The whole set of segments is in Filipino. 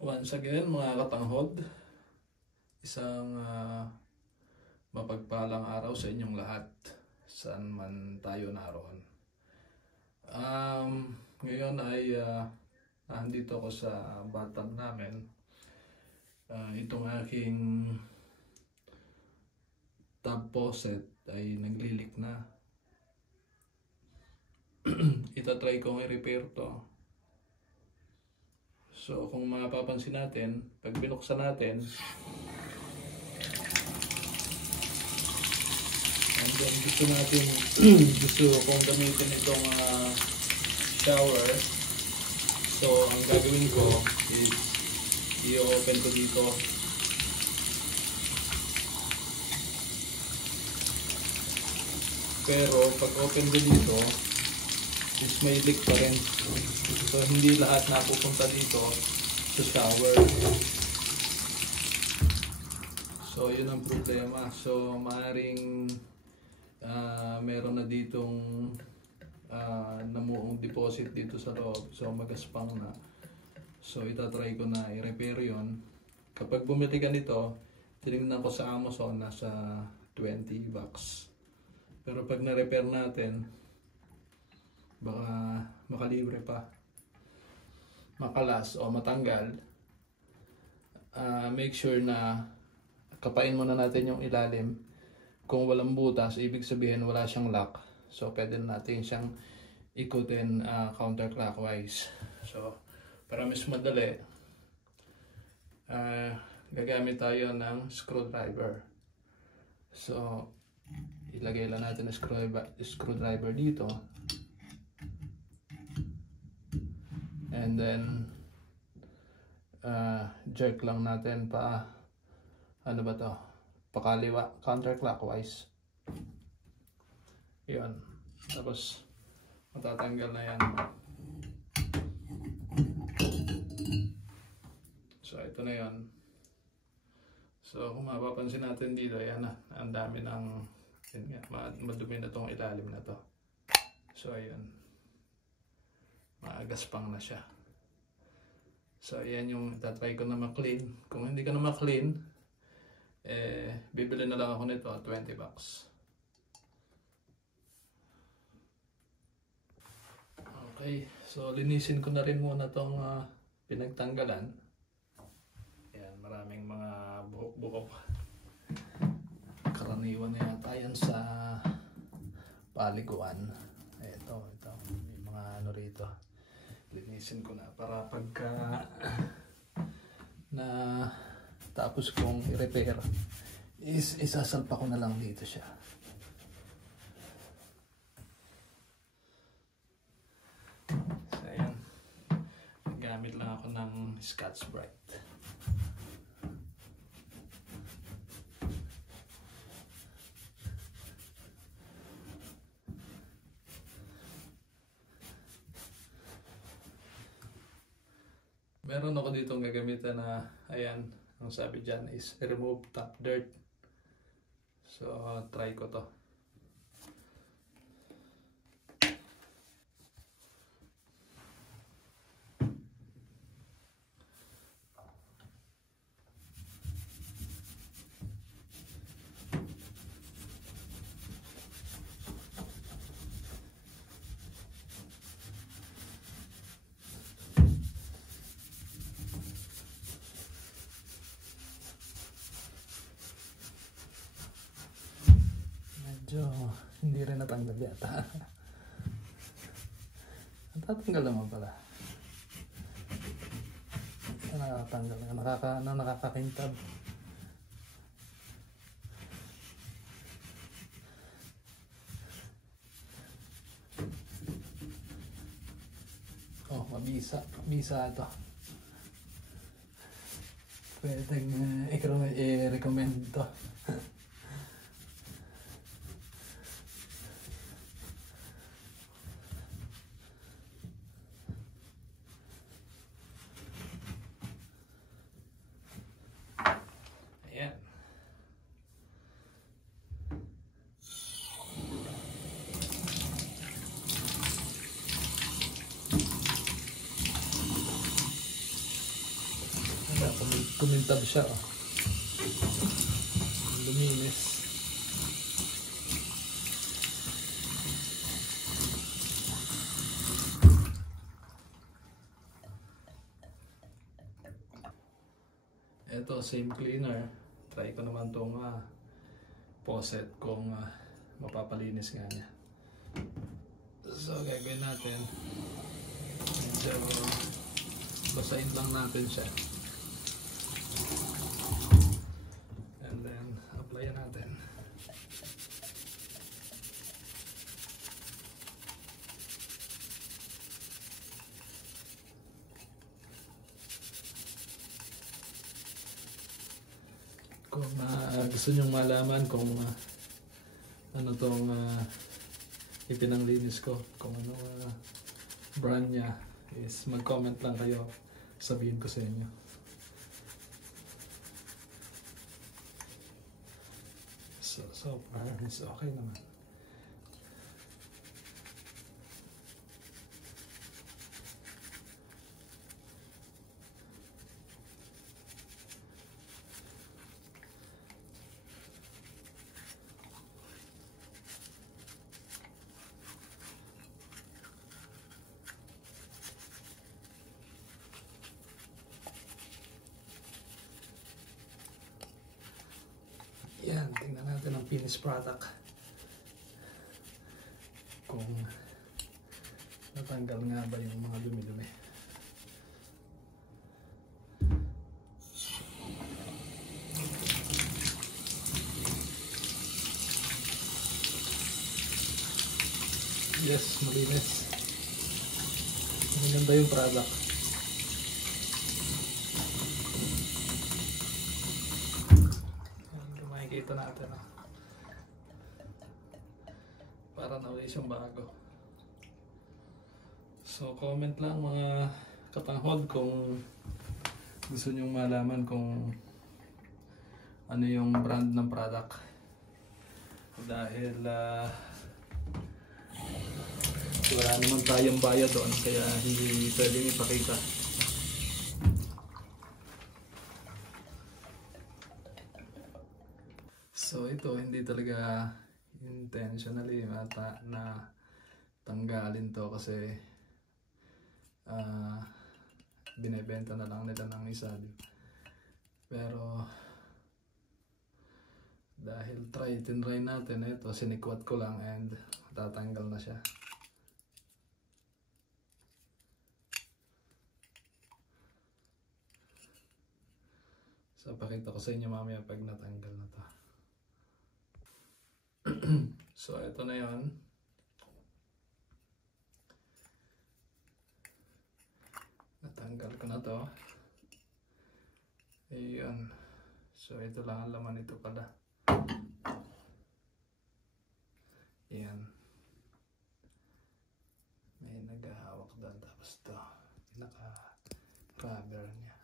Once again mga katanghod, isang mapagpalang araw sa inyong lahat, saan man tayo naroon. Ngayon ay nandito ako sa bathtub namin. Itong aking tub faucet ay naglilik na. Itatry kong i-repair to. So kung mapapansin natin, pag binuksan natin, and then gusto kong gamitin itong shower. So ang gagawin ko is i-open ko dito. Pero pag open ko dito is may leak pa rin. So hindi lahat napupunta dito sa shower. So yun ang problema. So maaaring meron na ditong namuong deposit dito sa loob. So magaspang na. So itatry ko na i-repair yun. Kapag bumili ka nito, tinignan ko sa Amazon, nasa $20. Pero pag na-repair natin, baka makalibre pa, makalas o matanggal. Make sure na kapain muna natin yung ilalim. Kung walang butas, ibig sabihin wala siyang lock. So pwede natin siyang ikutin counterclockwise. So para mas madali, gagamit tayo ng screwdriver. So ilagay lang natin ang screwdriver dito. And then jerk lang natin pa, ano ba to, pakaliwa, counterclockwise. Yun, tapos matatanggal na yan. So ito na yun. So kung mapapansin natin dito, yan na, ang dami ng madumi na tong ilalim na to. So ayun, maagaspang na siya. So ayan yung itatry ko na ma-clean. Kung hindi ka na ma-clean, bibili na lang ako nito, $20. Okay, so linisin ko na rin muna tong pinagtanggalan. Ayan, maraming mga buhok-buhok. Karaniwan na yata yan sa paliguan. Ito, may mga ano rito. Linisin ko na para pagka na tapos kong i-repair, isasalpa ko na lang dito siya. So ayan, gamit lang ako ng Scotch-Brite. Meron ako dito ang gagamitan na, ayan, ang sabi dyan is remove top dirt. So try ko to. Medyo hindi rin natanggal yata. Natatanggal naman pala. Nakatanggal. Nakakakintab. Oh, mabisa. Mabisa ito. Pwedeng i-recommend ito. kumintab siya. Oh. Luminis. Ito, same cleaner. Try ko naman itong faucet kung mapapalinis nga niya. So, gagawin natin. Medyo basahin lang natin siya. And then, applyan natin. Kung gusto nyong malaman kung ano tong ipinanglinis ko, kung ano brand niya, is mag-comment lang kayo, sabihin ko sa inyo. So far, it's okay naman. Yan, tingnan natin ang finished product. Kung natanggal nga ba yung mga dumi-dumi. Yes, malinis. Maganda yung product. Makikita natin para na ulit siyang bago. So comment lang mga katanghod kung gusto nyong malaman kung ano yung brand ng product, dahil wala naman tayong bayad doon, kaya hindi pwedeng ipakita. So ito, hindi talaga intentionally na tanggalin to, kasi binebenta na lang nila ng isa. Pero dahil tinry natin, ito sinikwat ko lang and tatanggal na siya. So pakita ko sa inyo mamaya pag natanggal na to. So ito na yon. Natanggal ko na to. Ayun. So ito lang ang laman nito pala. Ayan. May naghahawak doon, tapos to naka-rubber niya.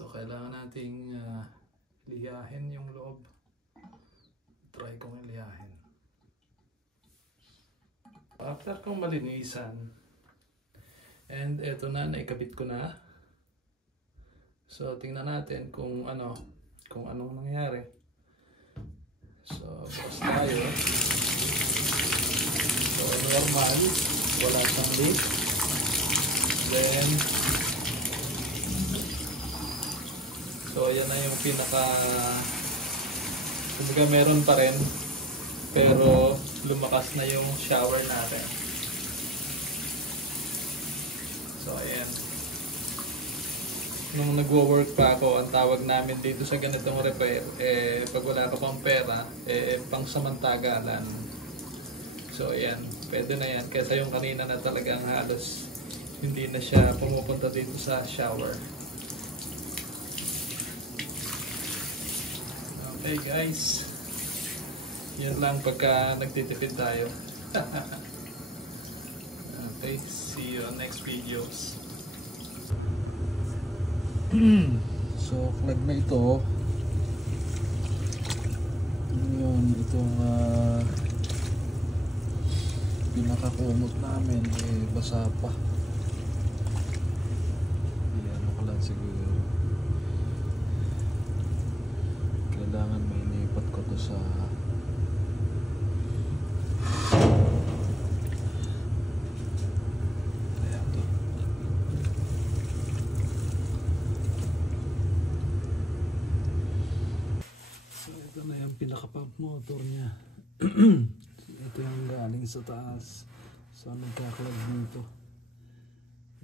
So kailangan nating liyahin yung loob. Try kong liyahin. After kong malinisan, and eto na, naikabit ko na. So tingnan natin kung anong nangyari. So bukas tayo. So normal, wala siyang leak. Then so ayan na yung kumbaga meron pa rin, pero lumakas na yung shower natin. So ayan. nung nagwo-work pa ako, ang tawag namin dito sa ganitong repair, pag wala ka pang pera, pang samantagalan. So ayan, pwede na yan. Kesa yung kanina na talagang halos hindi na siya pumupunta dito sa shower. Okay guys, yan lang pagka nagtitipid tayo. Okay, see you on next videos. So flag na ito. Yun, itong pinakakumot namin basa pa. Ano ko lang siguro, kailangan may inipat ko to sa ayan to. So ito na yung pinaka-pump motor niya. Ito yung galing sa taas. So nagka-clog dito.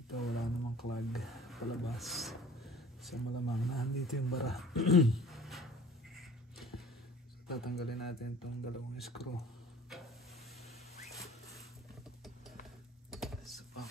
Ito wala namang clog palabas. So malamang na dito yung bara. So tatanggalin natin itong dalawang screw. So pump.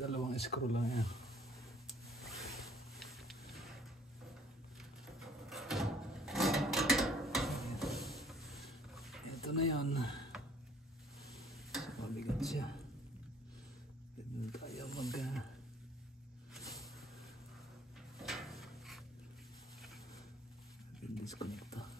Dalawang screw lang yan. Ito na yan. Mabigat siya. Hindi tayo disconnect.